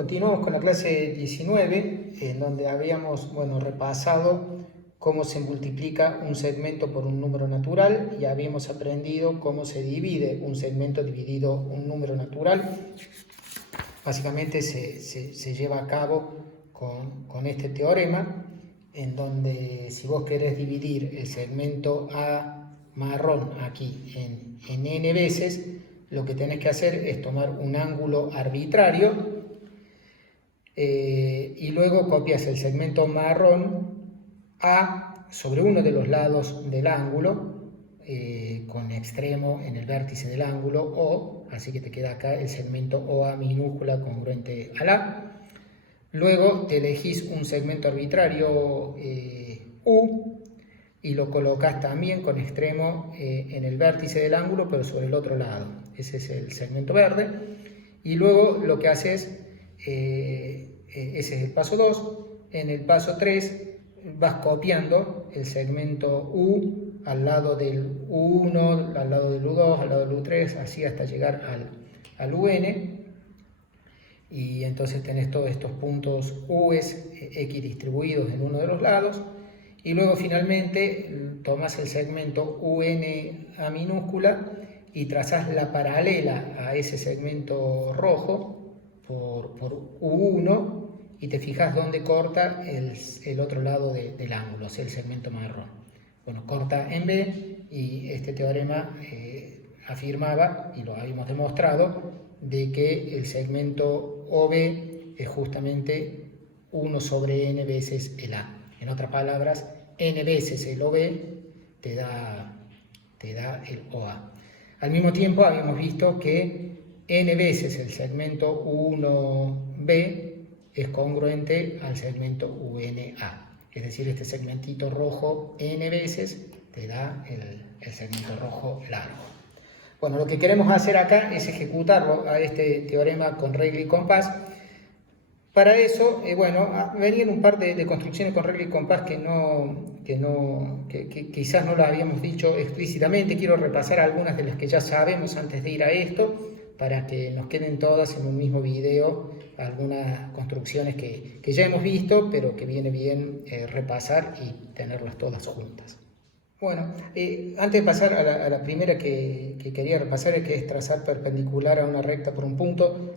Continuamos con la clase 19, en donde habíamos repasado cómo se multiplica un segmento por un número natural y habíamos aprendido cómo se divide un segmento dividido un número natural. Básicamente se lleva a cabo con este teorema, en donde si vos querés dividir el segmento A marrón aquí en n veces, lo que tenés que hacer es tomar un ángulo arbitrario y luego copias el segmento marrón A sobre uno de los lados del ángulo con extremo en el vértice del ángulo O, así que te queda acá el segmento OA minúscula congruente al A. Luego te elegís un segmento arbitrario U y lo colocas también con extremo en el vértice del ángulo, pero sobre el otro lado. Ese es el segmento verde. Y luego lo que haces, ese es el paso 2. En el paso 3 vas copiando el segmento U al lado del U1, al lado del U2, al lado del U3, así hasta llegar al UN. Y entonces tenés todos estos puntos U's equidistribuidos en uno de los lados. Y luego finalmente tomas el segmento UNA minúscula y trazás la paralela a ese segmento rojo por U1 y te fijas dónde corta el otro lado del ángulo, o sea, el segmento marrón. Bueno, corta en B y este teorema afirmaba, y lo habíamos demostrado, de que el segmento OB es justamente 1 sobre n veces el A. En otras palabras, n veces el OB te da el OA. Al mismo tiempo habíamos visto que n veces el segmento 1B es congruente al segmento UNA. Es decir, este segmentito rojo n veces te da el segmento rojo largo. Bueno, lo que queremos hacer acá es ejecutarlo a este teorema con regla y compás. Para eso, venían un par de construcciones con regla y compás que quizás no lo habíamos dicho explícitamente. Quiero repasar algunas de las que ya sabemos antes de ir a esto, para que nos queden todas en un mismo video, algunas construcciones que ya hemos visto, pero que viene bien repasar y tenerlas todas juntas. Bueno, antes de pasar a la primera que quería repasar, que es trazar perpendicular a una recta por un punto,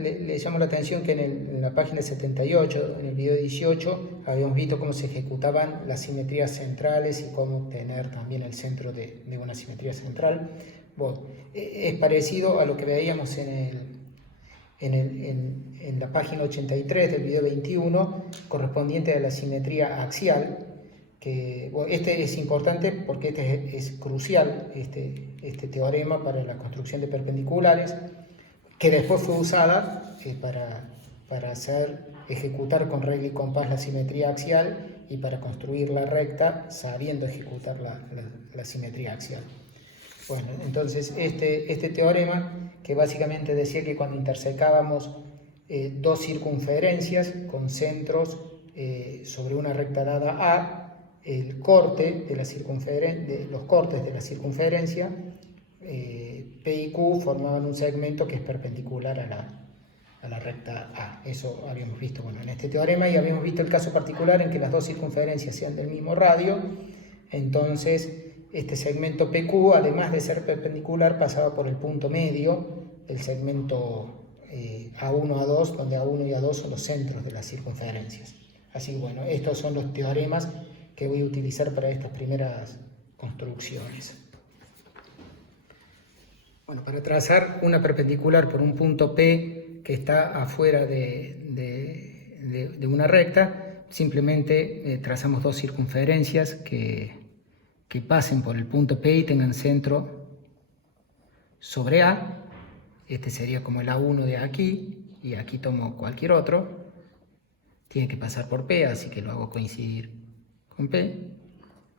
le llamo la atención que en la página 78, en el video 18, habíamos visto cómo se ejecutaban las simetrías centrales y cómo obtener también el centro de una simetría central. Bueno, es parecido a lo que veíamos en la página 83 del video 21, correspondiente a la simetría axial. Este es importante porque este es crucial, este teorema para la construcción de perpendiculares, que después fue usada para ejecutar con regla y compás la simetría axial y para construir la recta sabiendo ejecutar la simetría axial. Bueno, entonces este teorema, que básicamente decía que cuando intersecábamos dos circunferencias con centros sobre una recta dada A, el corte de los cortes de la circunferencia P y Q formaban un segmento que es perpendicular a la recta A. Eso habíamos visto en este teorema, y habíamos visto el caso particular en que las dos circunferencias sean del mismo radio. Entonces este segmento PQ, además de ser perpendicular, pasaba por el punto medio del segmento A1, A2, donde A1 y A2 son los centros de las circunferencias. Así que estos son los teoremas que voy a utilizar para estas primeras construcciones. Bueno, para trazar una perpendicular por un punto P que está afuera de una recta, simplemente trazamos dos circunferencias que pasen por el punto P y tengan centro sobre A. Este sería como el A1 de aquí, y aquí tomo cualquier otro. Tiene que pasar por P, así que lo hago coincidir con P.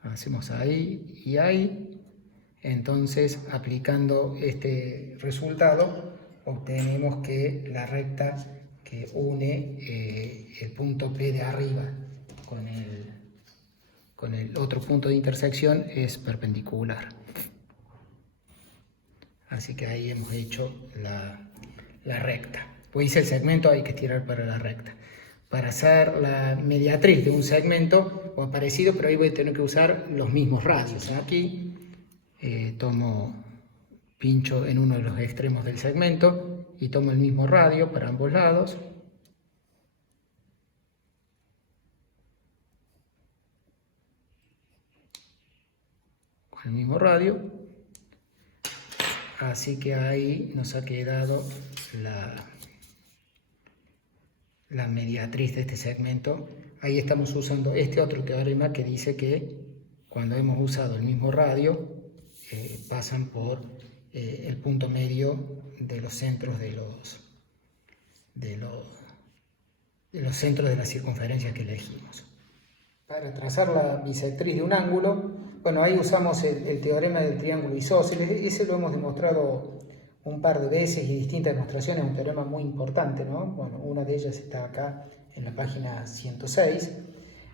Hacemos ahí y ahí. Entonces, aplicando este resultado, obtenemos que la recta que une el punto P de arriba con el otro punto de intersección es perpendicular. Así que ahí hemos hecho la recta. pues hice el segmento, hay que estirar para la recta. Para hacer la mediatriz de un segmento o parecido, pero ahí voy a tener que usar los mismos radios. Aquí pincho en uno de los extremos del segmento y tomo el mismo radio para ambos lados. Con el mismo radio. Así que ahí nos ha quedado la mediatriz de este segmento. Ahí estamos usando este otro teorema que dice que cuando hemos usado el mismo radio, pasan por el punto medio de los centros de los centros de la circunferencia que elegimos. Para trazar la bisectriz de un ángulo, bueno, ahí usamos el teorema del triángulo isósceles. Ese lo hemos demostrado un par de veces y distintas demostraciones, un teorema muy importante, ¿no? Bueno, una de ellas está acá en la página 106,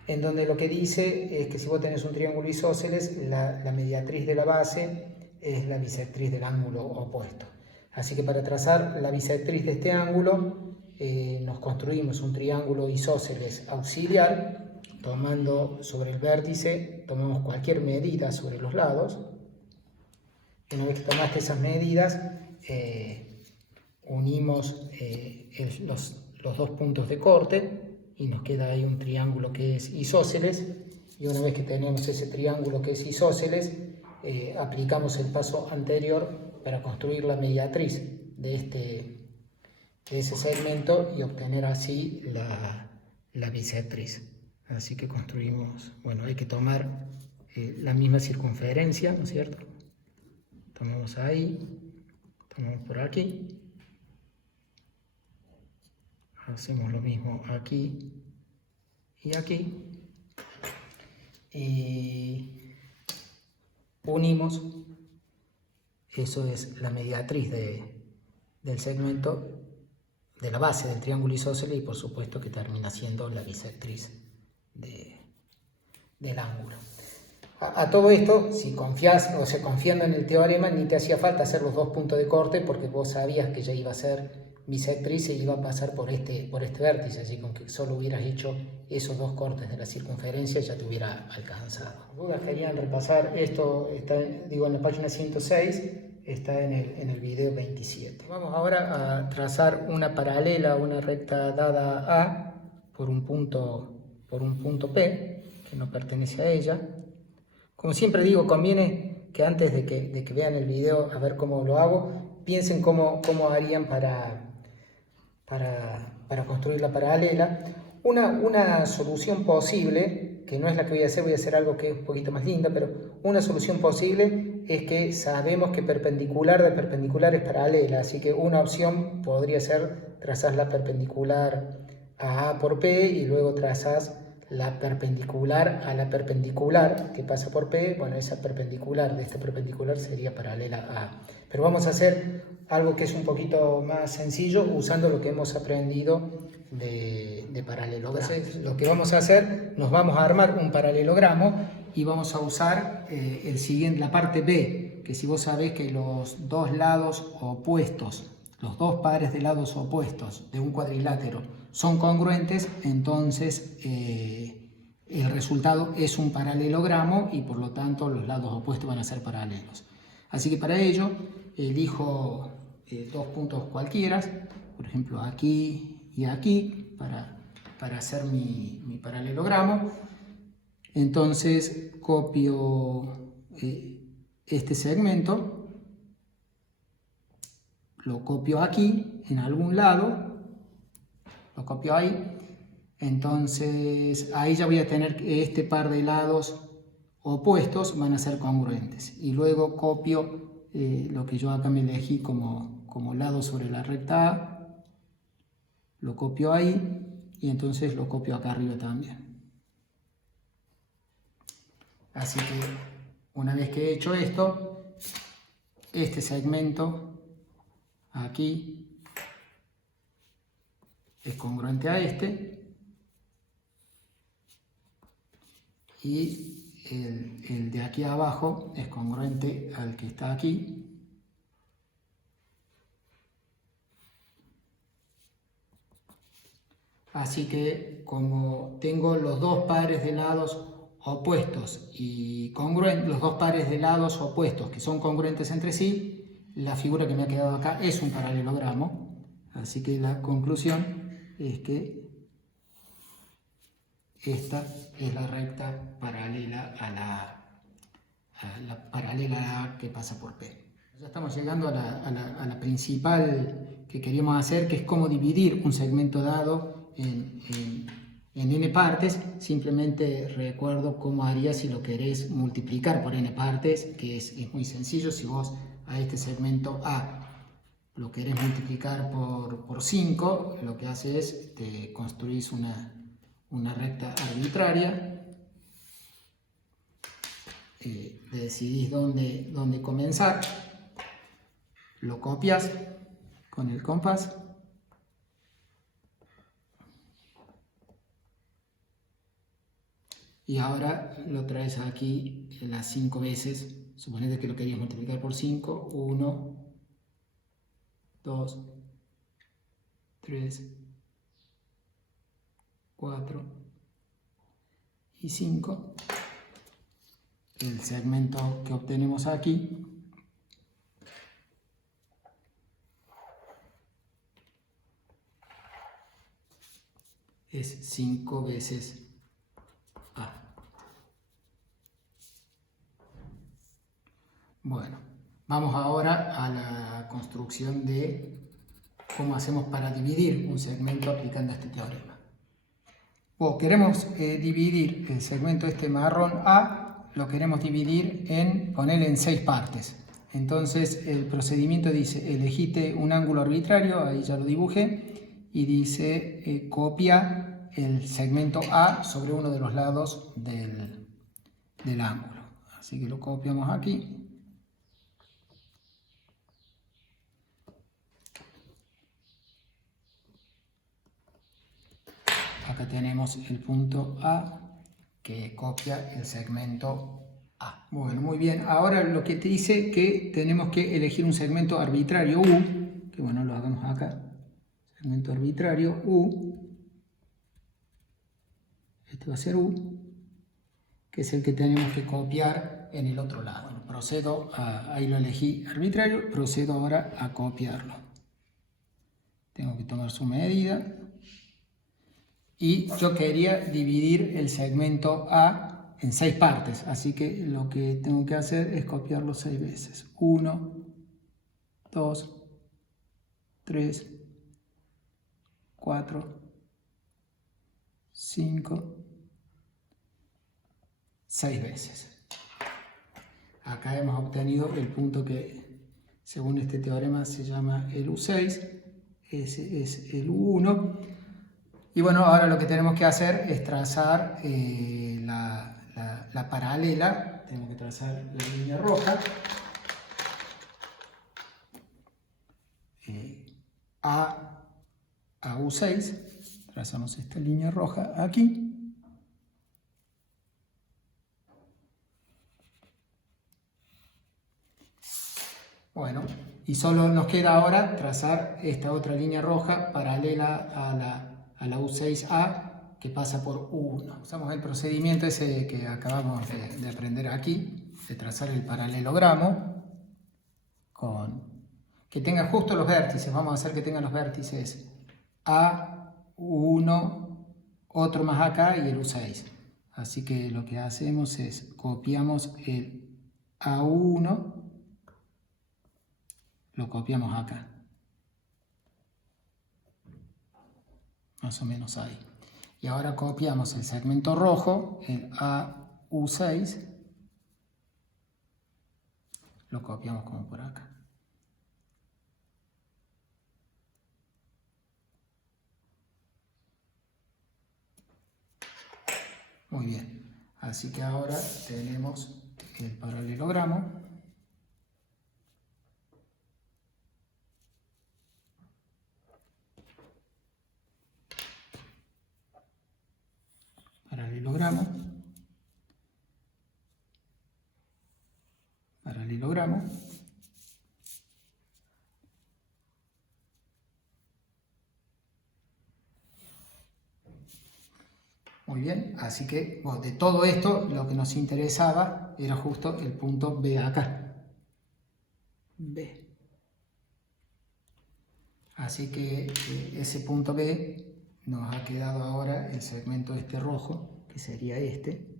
en donde lo que dice es que si vos tenés un triángulo isósceles, la mediatriz de la base es la bisectriz del ángulo opuesto. Así que para trazar la bisectriz de este ángulo, nos construimos un triángulo isósceles auxiliar, tomando sobre el vértice, tomamos cualquier medida sobre los lados. Una vez que tomaste esas medidas, unimos los dos puntos de corte y nos queda ahí un triángulo que es isósceles. Y una vez que tenemos ese triángulo que es isósceles, aplicamos el paso anterior para construir la mediatriz de ese segmento y obtener así la bisectriz. Así que construimos, bueno, hay que tomar la misma circunferencia, ¿no es cierto? Tomamos ahí, tomamos por aquí, hacemos lo mismo aquí y aquí, y unimos, eso es la mediatriz del segmento, de la base del triángulo isósceles, y por supuesto que termina siendo la bisectriz del ángulo. A todo esto, si confías, o sea, confiando en el teorema, ni te hacía falta hacer los dos puntos de corte porque vos sabías que ya iba a ser bisectriz y iba a pasar por este vértice, así con que solo hubieras hecho esos dos cortes de la circunferencia ya te hubiera alcanzado. Dudas querían repasar esto, está, digo, en la página 106, está en el video 27. Vamos ahora a trazar una paralela, una recta dada A por un punto P que no pertenece a ella. Como siempre digo, conviene que antes de que vean el video a ver cómo lo hago, piensen cómo harían para construir la paralela. Una solución posible, que no es la que voy a hacer algo que es un poquito más linda, pero una solución posible es que sabemos que perpendicular de perpendicular es paralela, así que una opción podría ser trazar la perpendicular a A por P y luego trazas la perpendicular a la perpendicular que pasa por P. Bueno, esa perpendicular de esta perpendicular sería paralela a A. Pero vamos a hacer algo que es un poquito más sencillo usando lo que hemos aprendido de paralelogramo. Entonces, lo que vamos a hacer, nos vamos a armar un paralelogramo y vamos a usar la parte B, que si vos sabés que los dos lados opuestos, los dos pares de lados opuestos de un cuadrilátero son congruentes, entonces el resultado es un paralelogramo y por lo tanto los lados opuestos van a ser paralelos. Así que para ello elijo dos puntos cualquiera, por ejemplo aquí y aquí, para hacer mi paralelogramo. Entonces copio este segmento, lo copio aquí en algún lado, lo copio ahí, entonces ahí ya voy a tener que este par de lados opuestos van a ser congruentes, y luego copio lo que yo acá me elegí como lado sobre la recta A, lo copio ahí y entonces lo copio acá arriba también. Así que una vez que he hecho esto, este segmento aquí es congruente a este y el de aquí abajo es congruente al que está aquí. Así que como tengo los dos pares de lados opuestos y congruentes, los dos pares de lados opuestos que son congruentes entre sí, la figura que me ha quedado acá es un paralelogramo. Así que la conclusión es que esta es la recta paralela a la paralela A que pasa por P. Ya estamos llegando a la principal que queríamos hacer, que es cómo dividir un segmento dado en n partes. Simplemente recuerdo cómo haría si lo querés multiplicar por n partes, que es muy sencillo. Si vos a este segmento A lo querés multiplicar por 5, lo que hace es te construís una recta arbitraria. Decidís dónde comenzar, lo copias con el compás y ahora lo traes aquí las 5 veces. Suponete que lo querías multiplicar por 5, 1, 2, 3, 4 y 5. El segmento que obtenemos aquí es 5 veces A. Bueno, vamos ahora a la construcción de cómo hacemos para dividir un segmento aplicando este teorema. Queremos dividir el segmento este marrón A, lo queremos dividir ponerle en 6 partes. Entonces el procedimiento dice, elegite un ángulo arbitrario, ahí ya lo dibujé, y dice copia el segmento A sobre uno de los lados del ángulo. Así que lo copiamos aquí. Acá tenemos el punto A que copia el segmento A. Bueno, muy bien. Ahora lo que te dice que tenemos que elegir un segmento arbitrario U, que bueno, lo hagamos acá. Segmento arbitrario U. Este va a ser U, que es el que tenemos que copiar en el otro lado. Bueno, ahí lo elegí arbitrario, procedo ahora a copiarlo. Tengo que tomar su medida. Y yo quería dividir el segmento A en 6 partes, así que lo que tengo que hacer es copiarlo 6 veces. 1, 2, 3, 4, 5, 6 veces. Acá hemos obtenido el punto que, según este teorema, se llama el U6. Ese es el U1. Y bueno, ahora lo que tenemos que hacer es trazar la paralela. Tenemos que trazar la línea roja. A U6. Trazamos esta línea roja aquí. Bueno, y solo nos queda ahora trazar esta otra línea roja paralela a la U6A que pasa por U1. Usamos el procedimiento ese que acabamos de aprender aquí, de trazar el paralelogramo que tenga justo los vértices. Vamos a hacer que tenga los vértices A, U1, otro más acá y el U6. Así que lo que hacemos es copiamos el A1, lo copiamos acá, más o menos ahí. Y ahora copiamos el segmento rojo, el AU6, lo copiamos como por acá. Muy bien, así que ahora tenemos el paralelogramo. Paralelogramo. Paralelogramo. Muy bien, así que bueno, de todo esto lo que nos interesaba era justo el punto B acá. B. Así que ese punto B nos ha quedado ahora el segmento este rojo, que sería este.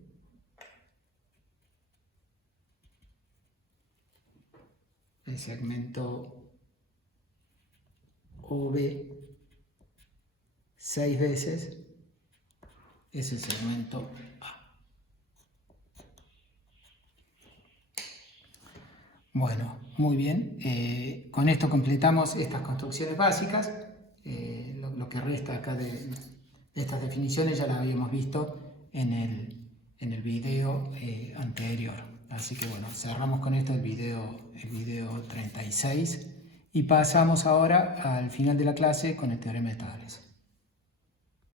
El segmento OB 6 veces es el segmento A. Bueno, muy bien. Con esto completamos estas construcciones básicas. Lo que resta acá de estas definiciones ya las habíamos visto en el video anterior. Así que bueno, cerramos con esto el video 36 y pasamos ahora al final de la clase con el teorema de Tales.